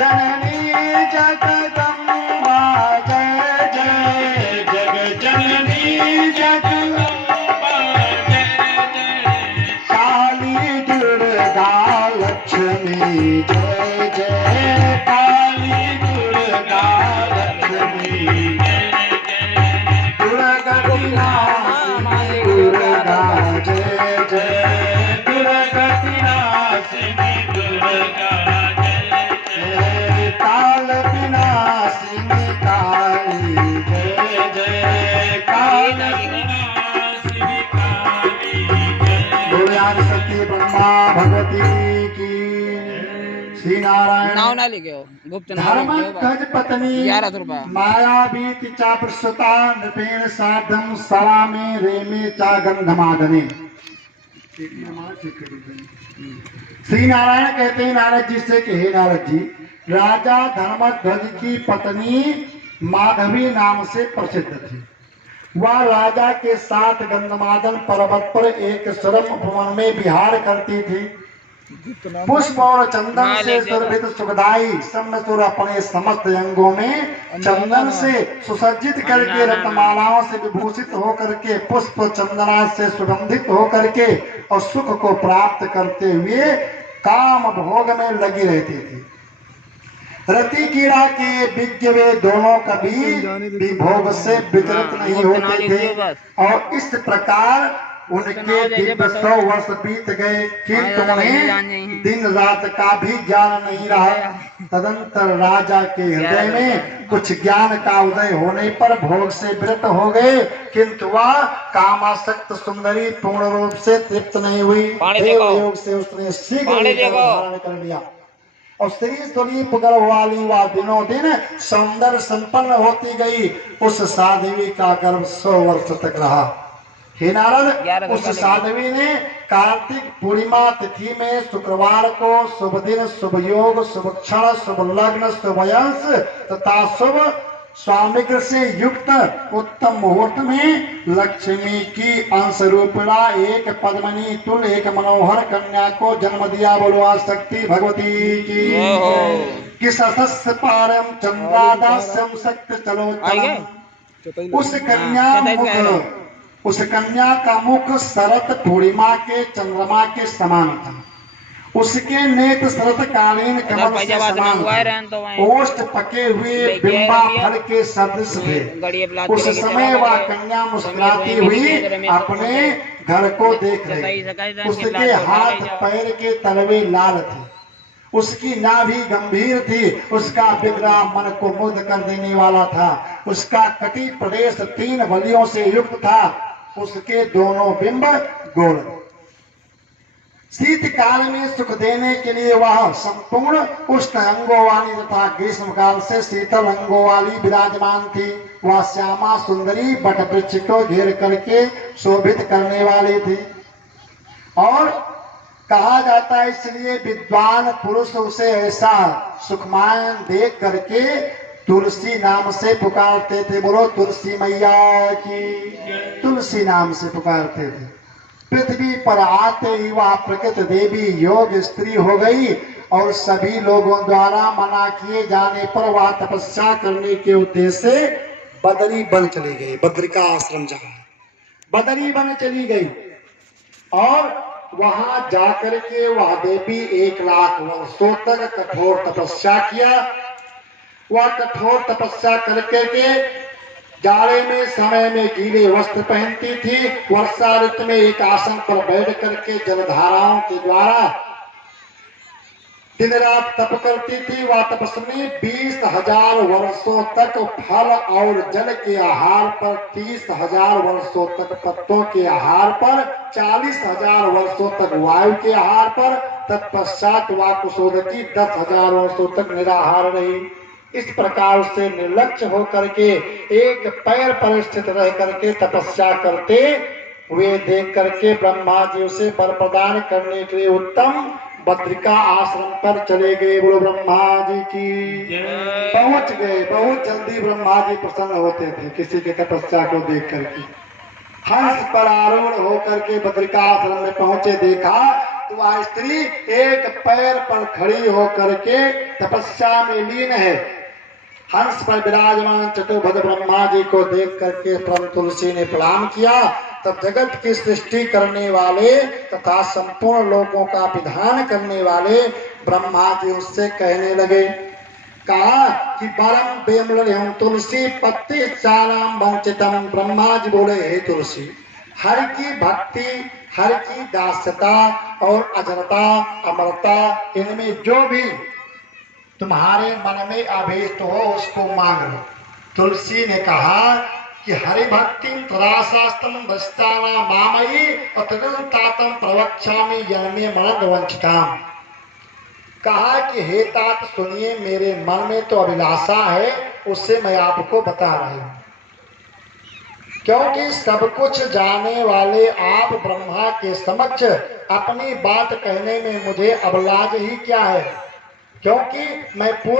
जननी जगदम्बा जय जय जग जननी जगदम्बा जय जय काली दुर्गा लक्ष्मी जय जय काली दुर्गा लक्ष्मी जय जय दुर्गा विनाशिनी दुर्गा जय जय दुर्गा विनाशिनी दुर्गा काल विनाशिनी काली जय जय काल विनाशिनी काली जय बोलियान सती ब्रह्मा भगवती की श्री नारायण नाव ना लिखे हो गुप्त धर्म गज पत्नी 11 रुपया मायावी चा प्रसुता नृपेण साधम सवामे रेमे चा गंधमादने। श्री नारायण कहते हैं नारद जी से कि हे नारद जी, राजा धर्मध्वज की पत्नी माधवी नाम से प्रसिद्ध थी। वह राजा के साथ गंधमादन पर्वत पर एक श्रम भवन में विहार करती थी। पुष्प और चंदन से सुरभित सुखदाई सम्मसुर अपने समस्त अंगों में चंदन से सुसज्जित करके रत्नमालाओं से विभूषित होकर के पुष्प चंदना से सुगंधित होकर के और सुख को प्राप्त करते हुए काम भोग में लगी रहती थी। रति कीड़ा के विज्ञ वे दोनों कभी विभोग से विचलित नहीं होते थे और इस प्रकार उनके दिव्य 100 वर्ष बीत गए, किंतु उन्हें दिन रात का भी ज्ञान नहीं रहा। तदंतर राजा के हृदय में कुछ ज्ञान का उदय होने पर भोग से विरत हो गए, किंतु वह कामासक्त सुंदरी पूर्ण रूप से तृप्त नहीं हुई। देव योग से उसने शीघ्र धारण कर लिया और स्त्री स्वरूप गर्भ वाली वह दिनों दिन सौंदर्य संपन्न होती गई। उस साध्वी का गर्भ 100 वर्ष तक रहा। हे नारद, उस साध्वी ने कार्तिक पूर्णिमा तिथि में शुक्रवार को शुभ दिन, शुभ योग, शुभ क्षण, शुभ लग्न, शुभ अंश तथा शुभ स्वामित्व से युक्त उत्तम मुहूर्त में लक्ष्मी की अंश रूपणा एक पद्मनी तुल एक मनोहर कन्या को जन्म दिया। बोलो शक्ति भगवती की। किस असस्य पारम चंद्रादास्यम शक्त चलो उस कन्या का मुख शरत पूर्णिमा के चंद्रमा के समान था। उसके नेत्र शरत कालीन कमल से समान थे। ओष्ठ पके हुए बिंबा फल के सदृश थे। उस समय वह कन्या मुस्कुराती हुई अपने घर को देख रही। उसके हाथ पैर के तलवे लाल थे। उसकी नाभि गंभीर थी। उसका विग्रह मन को मुग्ध कर देने वाला था। उसका कटी प्रदेश 3 बलियों से युक्त था। उसके दोनों बिंब गोल। शीत काल में सुख देने के लिए वह संपूर्ण उष्ण अंगों वाली तथा ग्रीष्म काल से शीतल अंगों वाली विराजमान थी। वह श्यामा सुंदरी बट वृक्ष को घेर करके शोभित करने वाली थी और कहा जाता है इसलिए विद्वान पुरुष उसे ऐसा सुखमान देख करके तुलसी नाम से पुकारते थे। बोलो तुलसी मैया की। तुलसी नाम से पुकारते थे। पृथ्वी पर आते ही वह प्रकृत देवी योग स्त्री हो गई और सभी लोगों द्वारा मना किए जाने पर वह तपस्या करने के उद्देश्य से बदरी बन चली गई। बद्रिका आश्रम जहाँ बदरी बन चली गई और वहां जाकर के वह देवी 1 लाख वर्षों तक कठोर तपस्या किया। वह कठोर तपस्या करके के जाड़े में समय में गीले वस्त्र पहनती थी। वर्षा ऋतु में एक आसन पर बैठ करके जलधाराओं के द्वारा दिन रात तप करती थी। वह तपस्वी 20,000 वर्षों तक फल और जल के आहार पर, 30,000 वर्षों तक पत्तों के आहार पर, 40,000 वर्षों तक वायु के आहार पर, तत्पश्चात वह कुशोदकी 10,000 वर्षों तक निराहार रही। इस प्रकार से निर्लक्ष्य होकर के एक पैर पर स्थित रह करके तपस्या करते हुए देख करके ब्रह्मा जी उसे वर प्रदान करने के लिए उत्तम बद्रिका आश्रम पर चले गए। बोलो ब्रह्मा जी की। पहुंच गए। बहुत जल्दी ब्रह्मा जी प्रसन्न होते थे किसी के तपस्या को देख करके। हंस पर आरूढ़ होकर के बद्रिका आश्रम में पहुंचे। देखा तो वह स्त्री एक पैर पर खड़ी होकर के तपस्या में लीन है। हंस पर विराजमान चतुर्भुज ब्रह्मा जी को देख करके परम तुलसी ने प्रणाम किया। तब जगत की सृष्टि करने वाले तथा संपूर्ण लोकों का विधान करने वाले ब्रह्मा जी उससे कहने लगे, कहा कि परम बेमूल्यम तुलसी पत्ति चाराम वंचितम। ब्रह्मा जी बोले, हे तुलसी, हर की भक्ति, हर की दास्यता और अजरता, अमरता, इनमें जो भी तुम्हारे मन में अभीष्ट हो उसको मांग लो। तुलसी ने कहा कि हरि भक्ति तदाशास्तम दस्ताना मामयी अतुलतातम प्रवक्ष्यामि जन्मे मरण वंचिताम। कहा कि हे तात सुनिए, मेरे मन में तो अभिलाषा है, उससे मैं आपको बता रही हूँ। क्योंकि सब कुछ जाने वाले आप ब्रह्मा के समक्ष अपनी बात कहने में मुझे अबलाज ही क्या है, क्योंकि मैं